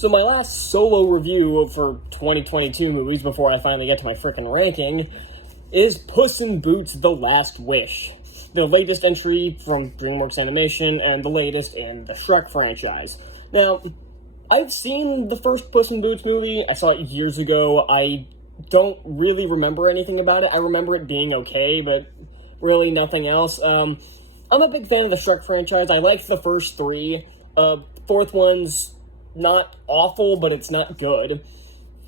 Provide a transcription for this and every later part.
So my last solo review for 2022 movies before I finally get to my frickin' ranking is Puss in Boots: The Last Wish, the latest entry from Dreamworks Animation and the latest in the Shrek franchise. Now, I've seen the first Puss in Boots movie. I saw it years ago. I don't really remember anything about it. I remember it being okay, but really nothing else. I'm a big fan of the Shrek franchise. I liked the first three. Fourth one's not awful, but it's not good.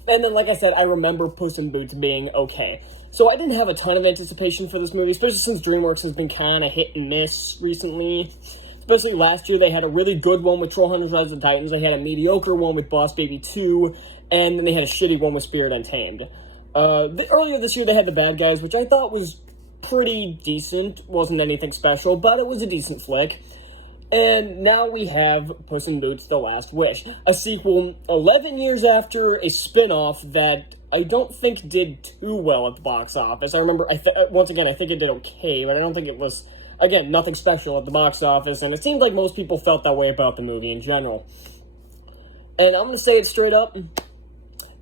And then, like I said, I remember Puss in Boots being okay. So I didn't have a ton of anticipation for this movie, especially since DreamWorks has been kind of hit and miss recently. Especially last year, they had a really good one with Troll Hunters Rise of the Titans, they had a mediocre one with Boss Baby 2, and then they had a shitty one with Spirit Untamed. Earlier this year, they had The Bad Guys, which I thought was pretty decent. Wasn't anything special, but it was a decent flick. And now we have Puss in Boots: The Last Wish, a sequel 11 years after a spinoff that I don't think did too well at the box office. I remember, once again, I think it did okay, but I don't think it was, again, nothing special at the box office, and it seemed like most people felt that way about the movie in general. And I'm going to say it straight up,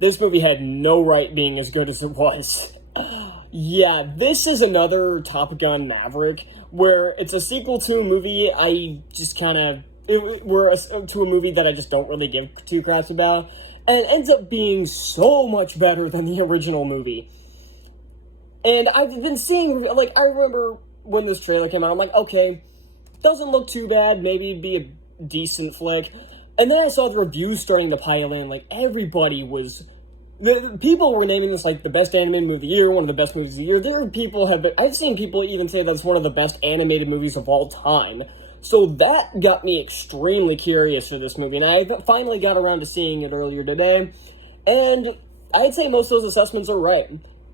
this movie had no right being as good as it was. Yeah, this is another Top Gun Maverick, where it's a sequel to a movie I just kind of, to a movie that I just don't really give two craps about, and it ends up being so much better than the original movie. And I've been seeing, like, I remember when this trailer came out, I'm like, okay, doesn't look too bad, maybe it'd be a decent flick. And then I saw the reviews starting to pile in, like, everybody was... The people were naming this, like, the best animated movie of the year, one of the best movies of the year. I've seen people even say that it's one of the best animated movies of all time. So that got me extremely curious for this movie, and I finally got around to seeing it earlier today, and I'd say most of those assessments are right.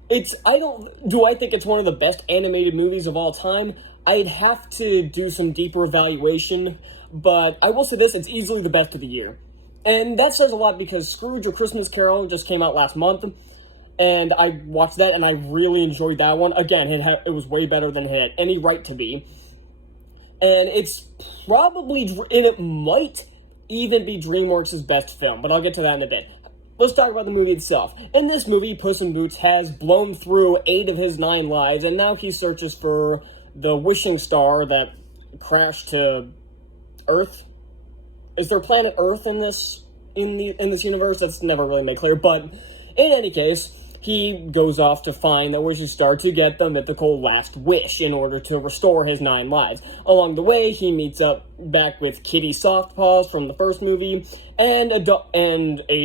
Do I think it's one of the best animated movies of all time? I'd have to do some deeper evaluation, but I will say this, it's easily the best of the year. And that says a lot because Scrooge: A Christmas Carol just came out last month, and I watched that, and I really enjoyed that one. Again, it was way better than it had any right to be. And it might even be DreamWorks' best film, but I'll get to that in a bit. Let's talk about the movie itself. In this movie, Puss in Boots has blown through 8 of his 9 lives, and now he searches for the wishing star that crashed to Earth. Is there planet Earth in this universe? That's never really made clear, but in any case, he goes off to find the wishing star to get the mythical last wish in order to restore his 9 lives. Along the way, he meets up back with Kitty Softpaws from the first movie, and a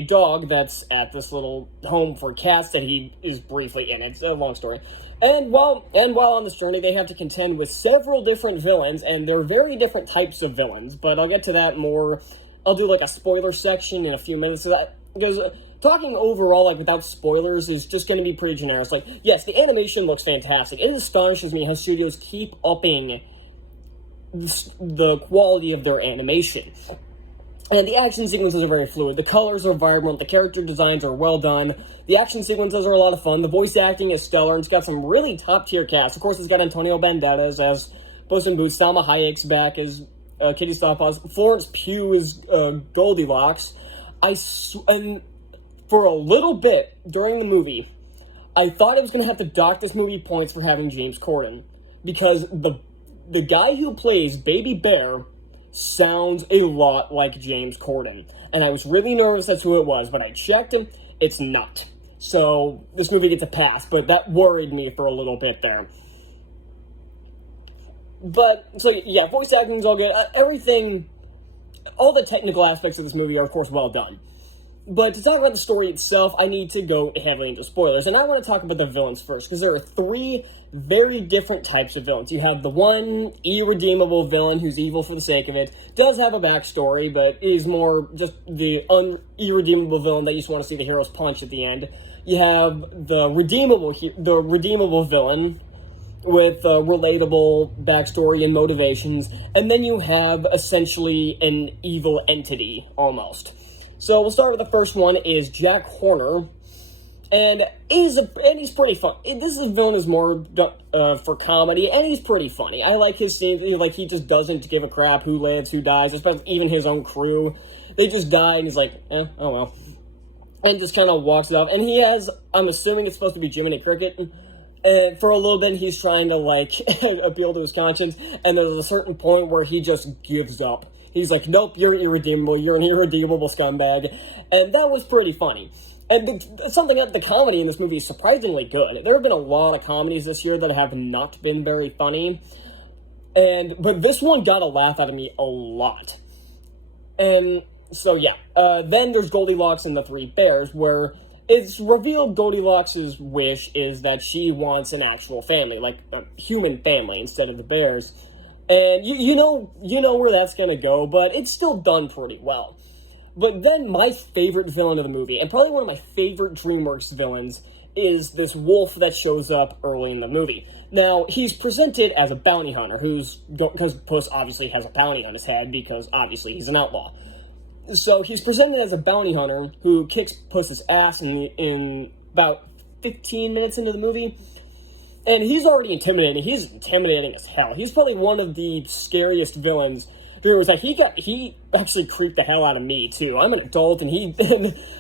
dog that's at this little home for cats that he is briefly in. It's a long story. And while on this journey, they have to contend with several different villains, and they're very different types of villains, but I'll get to that more. I'll do like a spoiler section in a few minutes, because talking overall, like, without spoilers is just going to be pretty generic. Like, yes, the animation looks fantastic. It astonishes me how studios keep upping the quality of their animation. And the action sequences are very fluid. The colors are vibrant. The character designs are well done. The action sequences are a lot of fun. The voice acting is stellar. And it's got some really top-tier cast. Of course, it's got Antonio Banderas as Puss in Boots. Salma Hayek's back as Kitty Softpaws. Florence Pugh is Goldilocks. And for a little bit during the movie, I thought I was going to have to dock this movie points for having James Corden. Because the guy who plays Baby Bear sounds a lot like James Corden. And I was really nervous that's who it was, but I checked him. It's not. So this movie gets a pass, but that worried me for a little bit there. But, so yeah, voice acting's all good. Everything, all the technical aspects of this movie are, of course, well done. But to talk about the story itself, I need to go heavily into spoilers. And I want to talk about the villains first, because there are 3 very different types of villains. You have the one irredeemable villain who's evil for the sake of it, does have a backstory, but is more just the irredeemable villain that you just want to see the hero's punch at the end. You have the redeemable villain with relatable backstory and motivations, and then you have essentially an evil entity, almost. So we'll start with the first one, is Jack Horner, and he's pretty fun. This villain is more for comedy, and he's pretty funny. I like his scenes, like, he just doesn't give a crap who lives, who dies, especially even his own crew. They just die, and he's like, oh well. And just kind of walks off. And he has, I'm assuming it's supposed to be Jiminy Cricket. And for a little bit, he's trying to, like, appeal to his conscience. And there's a certain point where he just gives up. He's like, nope, you're irredeemable. You're an irredeemable scumbag. And that was pretty funny. And something that the comedy in this movie is surprisingly good. There have been a lot of comedies this year that have not been very funny. But this one got a laugh out of me a lot. And so, yeah. Then there's Goldilocks and the Three Bears, where it's revealed Goldilocks' wish is that she wants an actual family, like a human family instead of the bears. And you know where that's going to go, but it's still done pretty well. But then my favorite villain of the movie, and probably one of my favorite DreamWorks villains, is this wolf that shows up early in the movie. Now, he's presented as a bounty hunter, because Puss obviously has a bounty on his head, because obviously he's an outlaw. So he's presented as a bounty hunter who kicks Puss's ass in about 15 minutes into the movie. And he's already intimidating. He's intimidating as hell. He's probably one of the scariest villains. It was like, he actually creeped the hell out of me, too. I'm an adult, and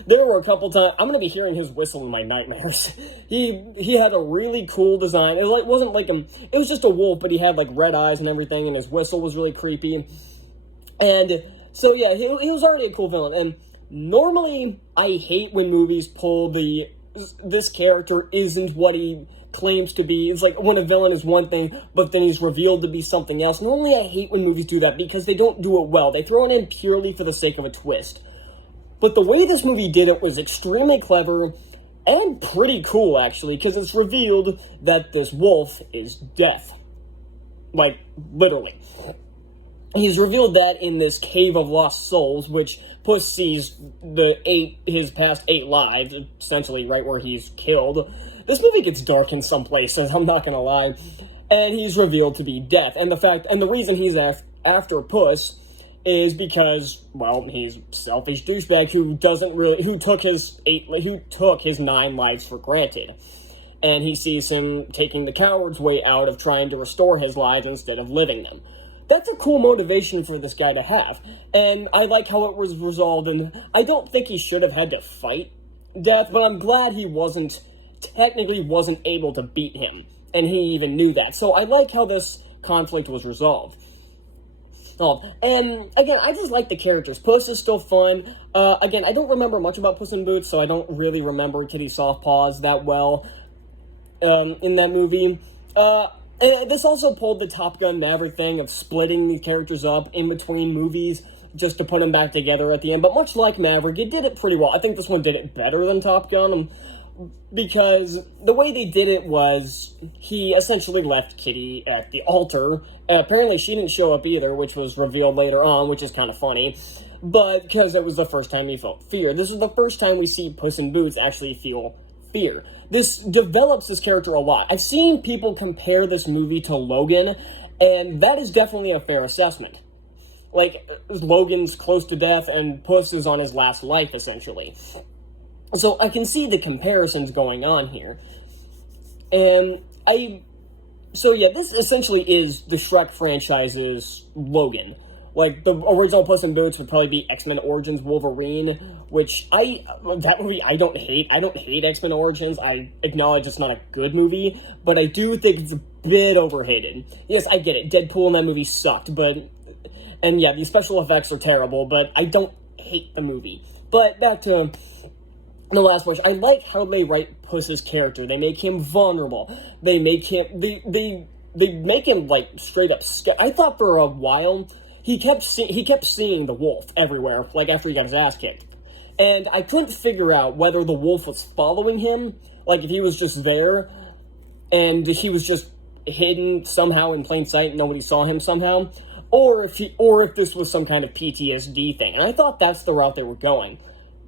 there were a couple times, I'm going to be hearing his whistle in my nightmares. He had a really cool design. It wasn't like it was just a wolf, but he had, like, red eyes and everything, and his whistle was really creepy. And so, yeah, he was already a cool villain. And normally, I hate when movies pull this character isn't what he claims to be. It's like when a villain is one thing, but then he's revealed to be something else. Normally, I hate when movies do that because they don't do it well. They throw it in purely for the sake of a twist. But the way this movie did it was extremely clever and pretty cool, actually, because it's revealed that this wolf is death. Like, literally. He's revealed that in this cave of lost souls, which Puss sees his past 8 lives, essentially right where he's killed. This movie gets dark in some places, I'm not gonna lie. And he's revealed to be death. And the reason he's after Puss is because, well, he's a selfish douchebag who took his 9 lives for granted. And he sees him taking the coward's way out of trying to restore his lives instead of living them. That's a cool motivation for this guy to have. And I like how it was resolved, and I don't think he should have had to fight death, but I'm glad he technically wasn't able to beat him, and he even knew that. So I like how this conflict was resolved. Oh, and again, I just like the characters. Puss is still fun. Again, I don't remember much about Puss in Boots, so I don't really remember Kitty Softpaws that well in that movie. And this also pulled the Top Gun Maverick thing of splitting the characters up in between movies just to put them back together at the end. But much like Maverick, it did it pretty well. I think this one did it better than Top Gun, because the way they did it was he essentially left Kitty at the altar. Apparently she didn't show up either, which was revealed later on, which is kind of funny. But because it was the first time he felt fear. This is the first time we see Puss in Boots actually feel fear. This develops this character a lot. I've seen people compare this movie to Logan, and that is definitely a fair assessment. Like, Logan's close to death, and Puss is on his last life, essentially. So I can see the comparisons going on here. And this essentially is the Shrek franchise's Logan. Like, the original Puss in Boots would probably be X-Men Origins Wolverine, which that movie I don't hate. I don't hate X-Men Origins. I acknowledge it's not a good movie, but I do think it's a bit overhated. Yes, I get it. Deadpool in that movie sucked, and yeah, the special effects are terrible, but I don't hate the movie. But back to the last push, I like how they write Puss's character. They make him vulnerable. They make him like straight up scared. I thought for a while he kept seeing the wolf everywhere, like after he got his ass kicked. And I couldn't figure out whether the wolf was following him, like if he was just there, and he was just hidden somehow in plain sight and nobody saw him somehow, or if this was some kind of PTSD thing. And I thought that's the route they were going.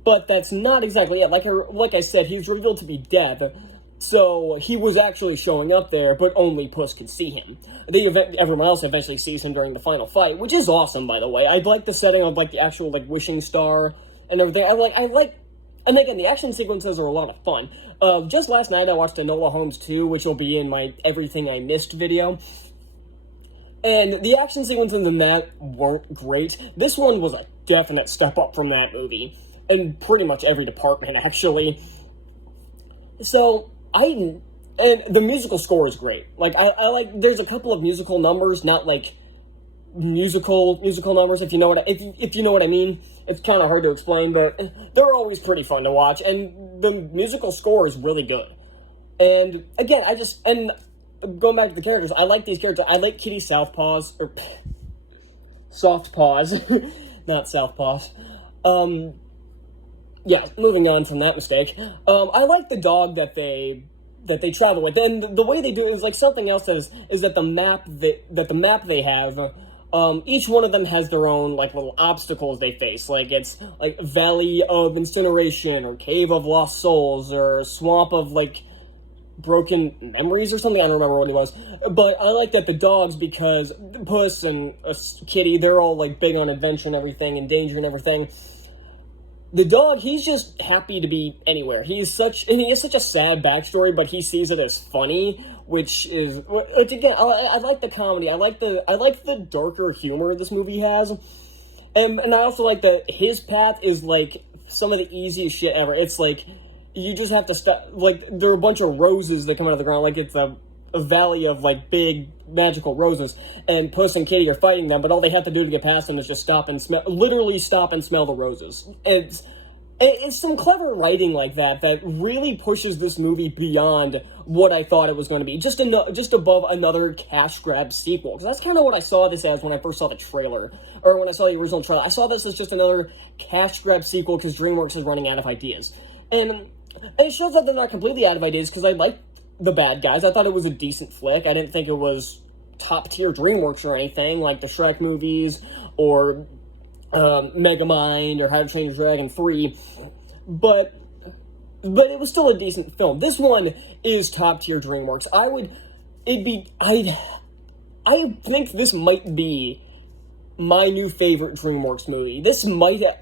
But that's not exactly it. Like I said, he's revealed to be dead, so he was actually showing up there, but only Puss could see him. Everyone else eventually sees him during the final fight, which is awesome, by the way. I like the setting of, like, the actual, like, wishing star and everything. And again, the action sequences are a lot of fun. Just last night, I watched Enola Holmes 2, which will be in my Everything I Missed video. And the action sequences in that weren't great. This one was a definite step up from that movie. In pretty much every department, actually. So, and the musical score is great. Like, I like, there's a couple of musical numbers, not like musical numbers, if you know what I mean. It's kind of hard to explain, but they're always pretty fun to watch, and the musical score is really good. And again, going back to the characters, I like these characters. I like Kitty Softpaws, not Southpaws. Yeah, moving on from that mistake. I like the dog that they travel with, and the way they do it is like something else is that the map they have. Each one of them has their own, like, little obstacles they face. Like, it's, like, Valley of Incineration, or Cave of Lost Souls, or Swamp of, like, Broken Memories or something. I don't remember what it was. But I like that the dogs, because Puss and Kitty, they're all, like, big on adventure and everything, and danger and everything. The dog, he's just happy to be anywhere. He has such a sad backstory, but he sees it as funny, which again, I like the comedy. I like the darker humor this movie has, and I also like that his path is like some of the easiest shit ever. It's like you just have to stop. Like, there are a bunch of roses that come out of the ground, like it's a valley of, like, big magical roses, and Puss and Kitty are fighting them, but all they have to do to get past them is just stop and smell the roses. It's some clever writing like that really pushes this movie beyond what I thought it was going to be, just above another cash grab sequel, because that's kind of what I saw this as when I first saw the trailer, or when I saw the original trailer. I saw this as just another cash grab sequel because DreamWorks is running out of ideas, and it shows that they're not completely out of ideas, because I like the bad guys. I thought it was a decent flick. I didn't think it was top-tier DreamWorks or anything, like the Shrek movies, or Megamind, or How to Train Your Dragon 3, but it was still a decent film. This one is top-tier DreamWorks. I think this might be my new favorite DreamWorks movie.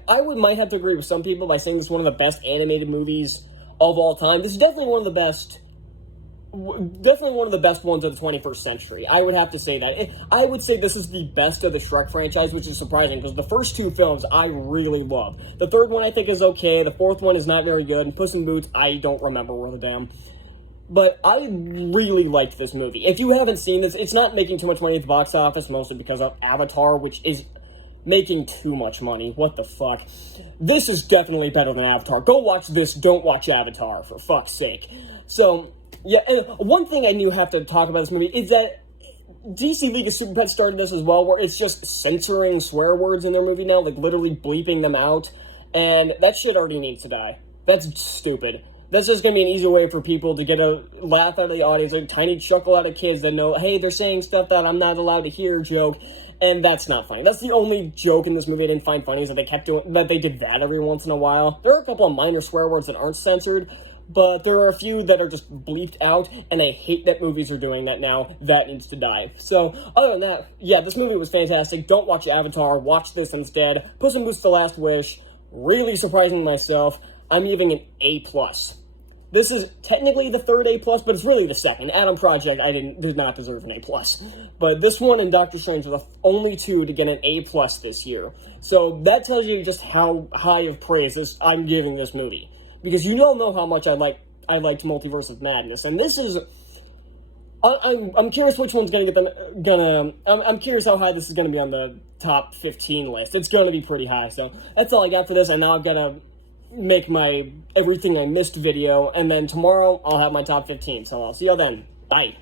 I might have to agree with some people by saying this is one of the best animated movies of all time. This is definitely one of the best ones of the 21st century. I would have to say that. I would say this is the best of the Shrek franchise, which is surprising, because the first two films I really love. The third one I think is okay, the fourth one is not very good, and Puss in Boots, I don't remember worth a damn. But I really liked this movie. If you haven't seen this, it's not making too much money at the box office, mostly because of Avatar, which is making too much money. What the fuck? This is definitely better than Avatar. Go watch this, don't watch Avatar, for fuck's sake. So, yeah, and one thing I do have to talk about this movie is that DC League of Super Pets started this as well, where it's just censoring swear words in their movie now, like literally bleeping them out, and that shit already needs to die. That's stupid. That's just going to be an easy way for people to get a laugh out of the audience, a tiny chuckle out of kids that know, hey, they're saying stuff that I'm not allowed to hear joke, and that's not funny. That's the only joke in this movie I didn't find funny, is that they did that every once in a while. There are a couple of minor swear words that aren't censored, but there are a few that are just bleeped out, and I hate that movies are doing that now. That needs to die. So, other than that, yeah, this movie was fantastic. Don't watch Avatar. Watch this instead. Puss in Boots: The Last Wish. Really surprising myself. I'm giving an A+. This is technically the third A+, but it's really the second. Adam Project, did not deserve an A+. But this one and Doctor Strange were the only two to get an A+ this year. So that tells you just how high of praise I'm giving this movie. Because you all know how much I liked Multiverse of Madness, and this is. I'm curious which one's I'm curious how high this is gonna be on the top 15 list. It's gonna be pretty high. So that's all I got for this, and now I've gotta make my everything I missed video, and then tomorrow I'll have my top 15. So I'll see y'all then. Bye.